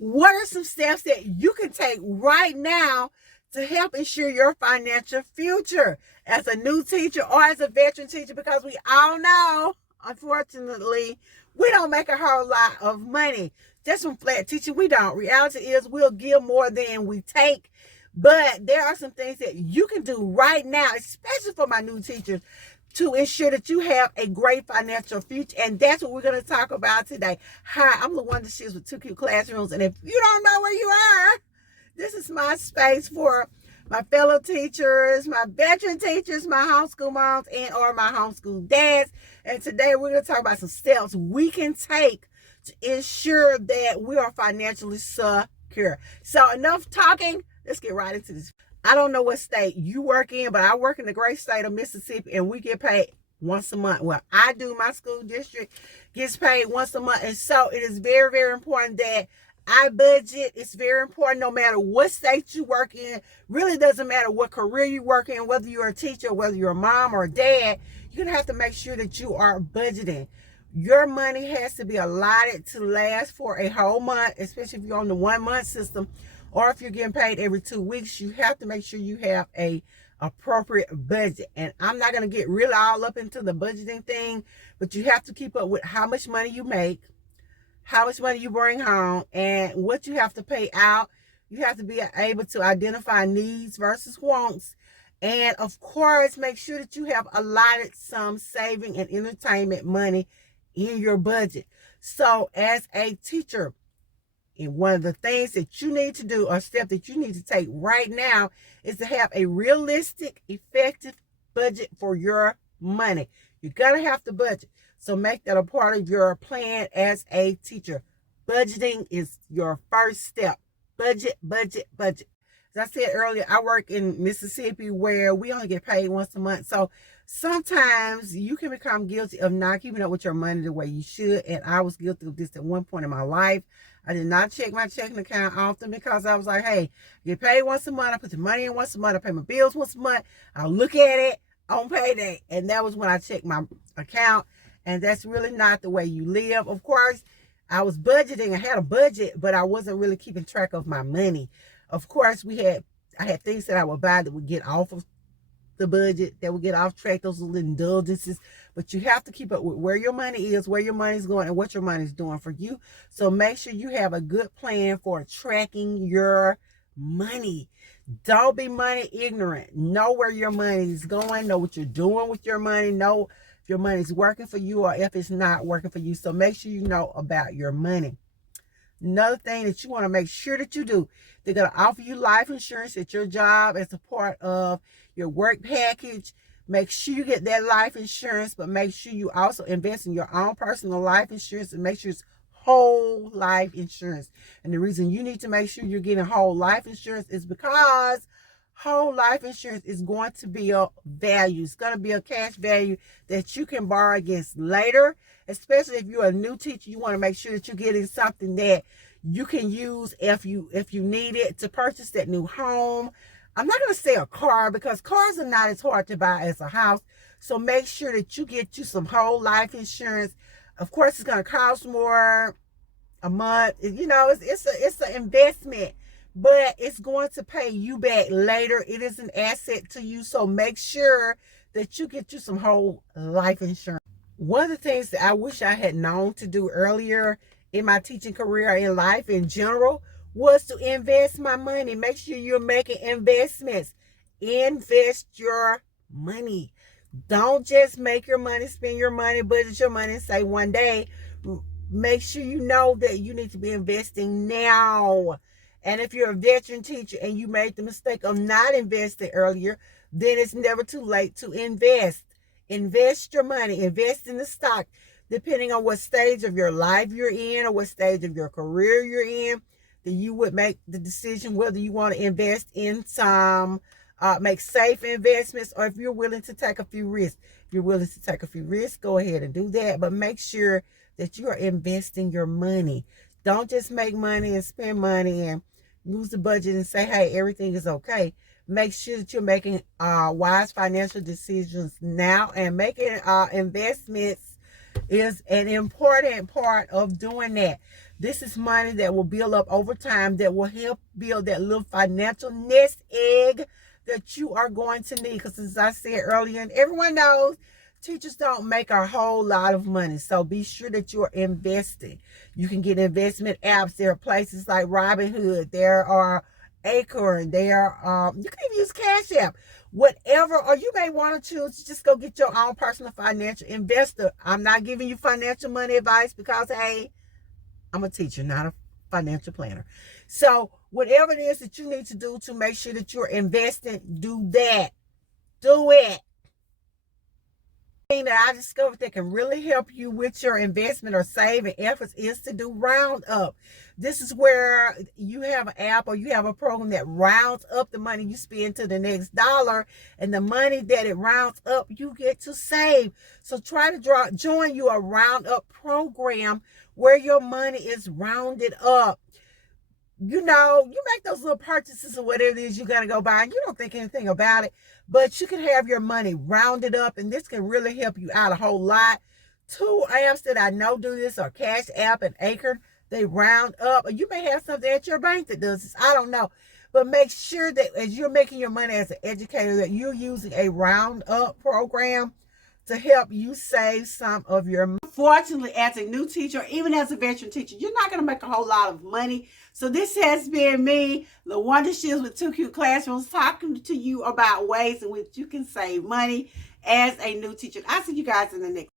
What are some steps that you can take right now to help ensure your financial future as a new teacher or as a veteran teacher? Because we all know, unfortunately, we don't make a whole lot of money just from flat teaching. We don't. Reality is we'll give more than we take. But there are some things that you can do right now, especially for my new teachers, to ensure that you have a great financial future. And that's what we're going to talk about today. Hi, I'm LaWanda Shields with 2 Cute Classrooms. And if you don't know where you are, this is my space for my fellow teachers, my veteran teachers, my homeschool moms, and or my homeschool dads. And today we're going to talk about some steps we can take to ensure that we are financially secure. So enough talking. Let's get right into this. I don't know what state you work in, but I work in the great state of Mississippi, and we get paid once a month. Well, I do. My school district gets paid once a month. And so it is very, very important that I budget. It's very important no matter what state you work in. Really doesn't matter what career you work in, whether you're a teacher, whether you're a mom or a dad. You're going to have to make sure that you are budgeting. Your money has to be allotted to last for a whole month, especially if you're on the 1 month system. Or if you're getting paid every 2 weeks, you have to make sure you have a appropriate budget. And I'm not going to get really all up into the budgeting thing, but you have to keep up with how much money you make, how much money you bring home, and what you have to pay out. You have to be able to identify needs versus wants. And of course, make sure that you have allotted some saving and entertainment money in your budget. So as a teacher, and one of the things that you need to do, or step that you need to take right now, is to have a realistic, effective budget for your money. You're going to have to budget. So make that a part of your plan as a teacher. Budgeting is your first step. Budget, budget, budget. As I said earlier, I work in Mississippi where we only get paid once a month. So sometimes you can become guilty of not keeping up with your money the way you should. And I was guilty of this at one point in my life. I did not check my checking account often because I was like, hey, I get paid once a month. I put the money in once a month. I pay my bills once a month. I'll look at it on payday. And that was when I checked my account. And that's really not the way you live. Of course, I was budgeting. I had a budget, but I wasn't really keeping track of my money. Of course, I had things that I would buy that would get off of the budget, that would get off track, those little indulgences. But you have to keep up with where your money is, where your money is going, and what your money is doing for you. So make sure you have a good plan for tracking your money. Don't be money ignorant. Know where your money is going. Know what you're doing with your money. Know if your money is working for you or if it's not working for you. So make sure you know about your money. Another thing that you want to make sure that you do, they're going to offer you life insurance at your job as a part of your work package. Make sure you get that life insurance, but make sure you also invest in your own personal life insurance and make sure it's whole life insurance. And the reason you need to make sure you're getting whole life insurance is because whole life insurance is going to be a value. It's going to be a cash value that you can borrow against later. Especially if you're a new teacher, you want to make sure that you're getting something that you can use if you need it to purchase that new home. I'm not going to say a car because cars are not as hard to buy as a house. So make sure that you get you some whole life insurance. Of course, it's going to cost more a month. You know, it's an investment, but it's going to pay you back later. It is an asset to you. So make sure that you get you some whole life insurance. One of the things that I wish I had known to do earlier in my teaching career, in life in general, was to invest my money. Make sure you're making investments. Invest your money. Don't just make your money, spend your money, budget your money, and say one day. Make sure you know that you need to be investing now. And if you're a veteran teacher and you made the mistake of not investing earlier, then it's never too late to invest. Invest your money. Invest in the stock. Depending on what stage of your life you're in or what stage of your career you're in, then you would make the decision whether you want to invest in some, make safe investments, or if you're willing to take a few risks. If you're willing to take a few risks, go ahead and do that. But make sure that you are investing your money. Don't just make money and spend money and lose the budget and say, hey, everything is okay. Make sure that you're making wise financial decisions now, and making investments is an important part of doing that. This is money that will build up over time, that will help build that little financial nest egg that you are going to need. Because as I said earlier, and everyone knows, teachers don't make a whole lot of money. So be sure that you're investing. You can get investment apps. There are places like Robinhood. There are Acorn. There you can even use Cash App. Whatever, or you may want to choose to just go get your own personal financial investor. I'm not giving you financial money advice because, hey, I'm a teacher, not a financial planner. So whatever it is that you need to do to make sure that you're investing, do that. Do it. Thing that I discovered that can really help you with your investment or saving efforts is to do round up. This is where you have an app or you have a program that rounds up the money you spend to the next dollar, and the money that it rounds up you get to save. So try to join you a round up program where your money is rounded up. You know, you make those little purchases or whatever it is you got to go buy, and you don't think anything about it, but you can have your money rounded up, and this can really help you out a whole lot. 2 apps that I know do this are Cash App and Acorn. They round up, or you may have something at your bank that does this. I don't know. But make sure that as you're making your money as an educator, that you're using a round up program to help you save some of your money. Fortunately, as a new teacher, or even as a veteran teacher, you're not going to make a whole lot of money. So this has been me, LaWanda Shields with 2 Cute Classrooms, talking to you about ways in which you can save money as a new teacher. I'll see you guys in the next